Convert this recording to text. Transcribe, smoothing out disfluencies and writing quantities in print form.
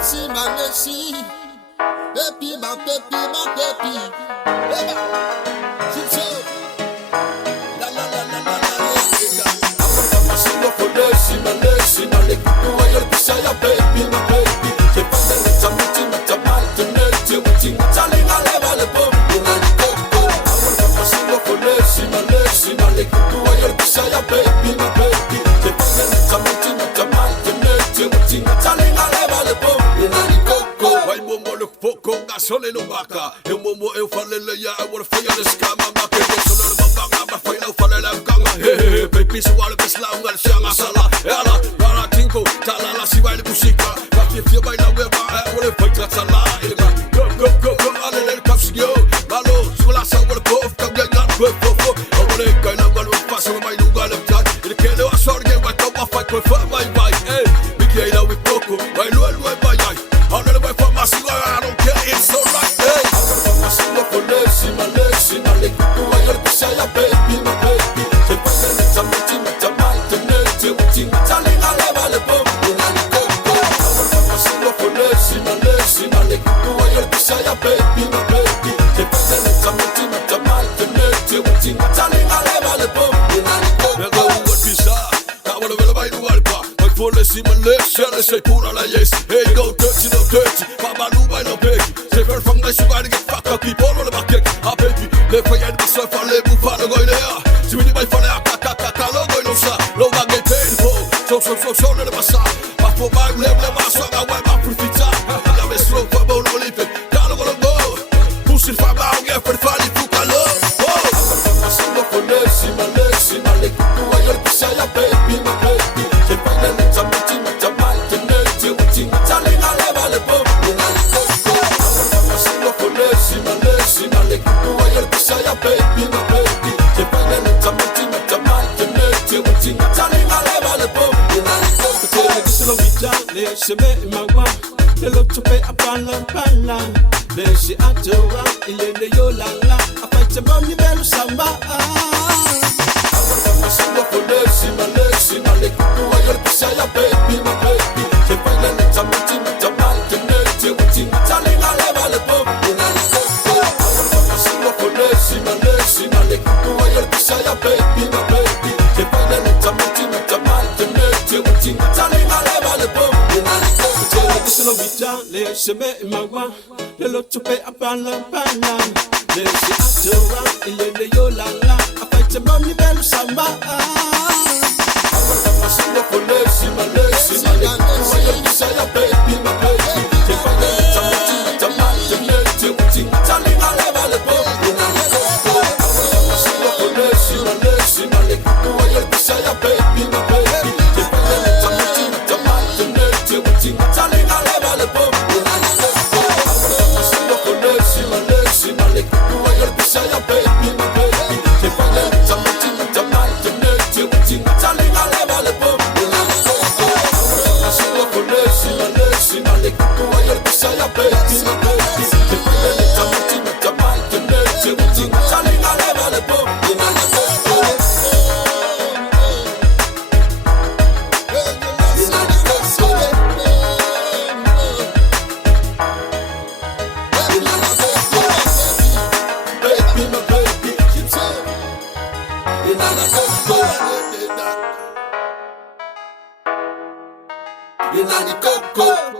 Nesi, my Nesi. Baby, my baby, my baby. Eba, she's so. La la la la la la la. I'm a single for Nesi, my Nesi. My little boy, you're beside baby, my baby. She found a little meeting at a mountain, which telling I never let go. I'm a single for Nesi, my Nesi. My little boy, you're beside baby, my baby. She found a little meeting at a mountain, which telling I never let go. Vai momo le poco gasole no baka. Eu momo eu falele ya I wanna fire the scam I'm back in solo le banga ma fai no falele ganga. Hey baby so wala beslam ngal shanga sala. Ela para tinko tala la si vai le busika. Pa que fio vai na weba I wanna fight la sala. Go ale le kapsio. Malo sula sa wala pof ka gangan ko. I wanna go na wala passa mai lugar le tat. Ele que le asorge vai tomar fight ko fa mai vai. Hey big na we poco. Vai lo vai vai. I'm gonna wait for my cigar, I don't care, it's alright, hey. I'm gonna find my cigar for Nesi, my Nesi. My little boy, you're beside your baby, my baby. She find a little meeting at a mountain, which telling I never let go. I'm gonna find my cigar for Nesi, my Nesi. My little boy, you're beside your baby, my baby. She find a little meeting at a mountain, which telling I never let go. I'm gonna go bizarre, I wanna be by the water. For the see my legs, let's say put on a yes. Hey, go dirty, no dirty. Papa, no, by no baby. Say, very from the sugar to get fucked up, people on the back. Ah, baby, let me get myself a little fun going there. See me, my father, no going no sir. No, I get paid for. So, let me say. But for my level, my song, I wear my profit. I'm a slow for bone Olympic. Can't go. Pushing for my own, get for the funny food I love. I'm a single for Nesi, my Nesi. My little boy, you're beside your baby, my baby. She met my wife, they look to pay a pala. Then she had to run in the Yolanda. I fight a money bell samba. I'm a single for Nesi, my Nesi. My little boy, you're beside your baby, my baby. She find a little meeting at a mountain, which telling I never let go. I'm a single for Nesi, my Nesi. My little boy, you're beside your baby, my baby. She find a little meeting at a mountain, which telling I never let go. She met my wife, they look to pay a pala. Then she had to run in the Yolanda. I fight a money bell samba. I'm a single for Nesi, my Nesi. My little boy, you're beside your baby, my baby. She find a little meeting at a mountain, which telling I never let go. I'm a single for Nesi, my Nesi. My little boy, you're beside your baby, my baby. She find a little meeting at a mountain, which telling I never let go. Inani Coco.